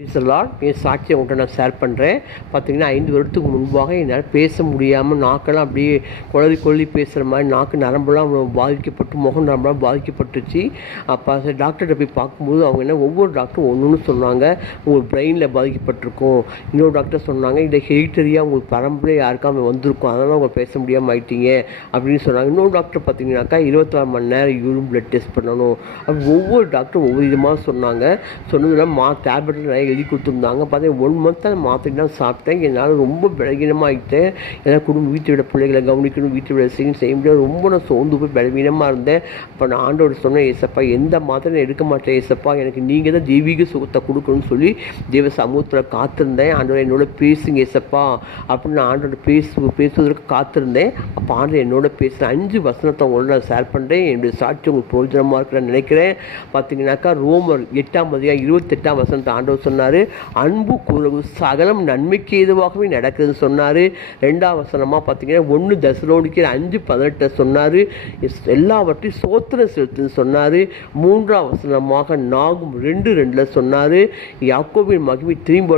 என் சாட்சியை உங்கள்கிட்ட நான் ஷேர் பண்ணுறேன். பார்த்தீங்கன்னா 5 வருடத்துக்கு முன்பாக என்னால் பேச முடியாமல் நாக்கெல்லாம் அப்படியே கொழறி பேசுகிற மாதிரி நாக்கு நரம்பெல்லாம் பாதிக்கப்பட்டு முகம் நரம்பெல்லாம் பாதிக்கப்பட்டுச்சு. அப்போ டாக்டர்கிட்ட போய் பார்க்கும்போது அவங்க என்ன ஒவ்வொரு டாக்டரும் ஒன்று சொன்னாங்க. உங்களுக்கு பிரெயினில் பாதிக்கப்பட்டிருக்கும். இன்னொரு டாக்டர் சொன்னாங்க இந்த ஹெரிட்டரியாக உங்களுக்கு பரம்பரை யாருக்காம வந்திருக்கும், அதனால் அவங்க பேச முடியாமல் ஆயிட்டீங்க அப்படின்னு சொன்னாங்க. இன்னொரு டாக்டர் பார்த்தீங்கன்னாக்கா 24 மணி நேரம் யூரின் பிளட் டெஸ்ட் பண்ணணும். அப்படி ஒவ்வொரு டாக்டரும் ஒவ்வொரு விதமாக சொன்னாங்க. சொன்னதில் டேப்லெட் நிறைய எழுதி கொடுத்துருந்தாங்க. பார்த்தீங்கன்னா 1 மந்த் தான் மாத்திரை தான் சாப்பிட்டேன். என்னால் ரொம்ப பலவீனமாகிட்டேன். ஏன்னா வீட்டை விட பிள்ளைகளை கவனிக்கணும், வீட்டை விட செய்ய முடியாது. ரொம்ப நான் சோர்ந்து போய் பலவீனமாக இருந்தேன். அப்போ நான் ஆண்டோட சொன்னேன், ஏசப்பா எந்த மாத்திரை நான் எடுக்க மாட்டேன் ஏசப்பா, எனக்கு நீங்கள் தான் தெய்வீக சுகத்தை கொடுக்கணும்னு சொல்லி தெய்வ சமூகத்தில் காத்திருந்தேன். ஆண்டோட என்னோட பேசுங்க ஏசப்பா அப்படின்னு நான் ஆண்டோட பேசுவதற்கு காத்திருந்தேன். அப்போ ஆண்டோட என்னோட பேசுகிறேன். 5 வசனத்தை உங்களோட நான் ஷேர் பண்ணுறேன். என்னுடைய சாட்சி உங்களுக்கு பிரயோஜனமாக இருக்கிறேன்னு நினைக்கிறேன். பார்த்தீங்கன்னாக்கா ரோமர் 8ஆம் அதிகாரம் 28ஆம் வசனத்தை ஆண்டவர் சொன்னார், அன்பு கூறவு சகலம் நன்மைக்கு ஏதுவாகவே நடக்குதுன்னு சொன்னார். 2ஆம் வசனமாக பார்த்தீங்கன்னா 1 தெசலோனிக்கேயர் 5:18 சொன்னார், எல்லாவற்றையும் சோத்திரம் செலுத்துன்னு சொன்னார். 3ஆம் வசனமாக நாகும் 2:2 சொன்னார், யாக்கோபின் மகிமை திரும்பி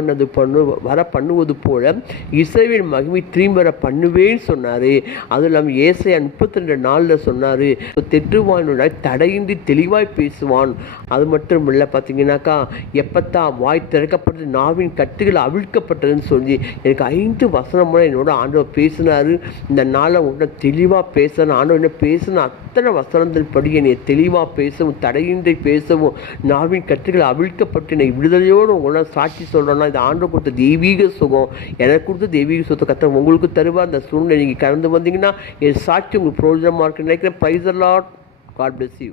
வர பண்ணுவது போல இஸ்ரவேல் மகிமை திரும்பி வர பண்ணுவேன்னு சொன்னார். அதுவும் இல்லாமல் ஏசாயா 32:4 சொன்னார், தெற்றுவானுடைய தடையின்றி தெளிவாய் பேசுவான். அது மட்டும் இல்லை பார்த்தீங்கன்னாக்கா எப்பத்தான் வாய் திறக்கப்பட்டு நாவின் கட்டுகள் அவிழ்க்கப்பட்டதுன்னு சொல்லி எனக்கு 5 வசனம் மூலம் என்னோட ஆண்டவர் பேசினார். இந்த நாளை உன்னை தெளிவாக பேசணும். ஆண்டவர் என்ன பேசணும் அத்தனை வசனங்கள் படி என்னை தெளிவாக பேசவும் தடையின்றி பேசவும் நாவின் கட்டுகள் அவிழ்க்கப்பட்டு என்னை விடுதலையோடு உங்களோட சாட்சி சொல்கிறோன்னா இது ஆண்டவர் கொடுத்த தெய்வீக சுகம். எனக்கு கொடுத்த தெய்வீக சுகத்தை கத்த உங்களுக்கு தருவா. அந்த சூழ்நிலை நீங்கள் கடந்து வந்தீங்கன்னா என் சாட்சி உங்களுக்கு பிரயோஜனமாக இருக்குன்னு நினைக்கிறேன். Praise the Lord. God bless you.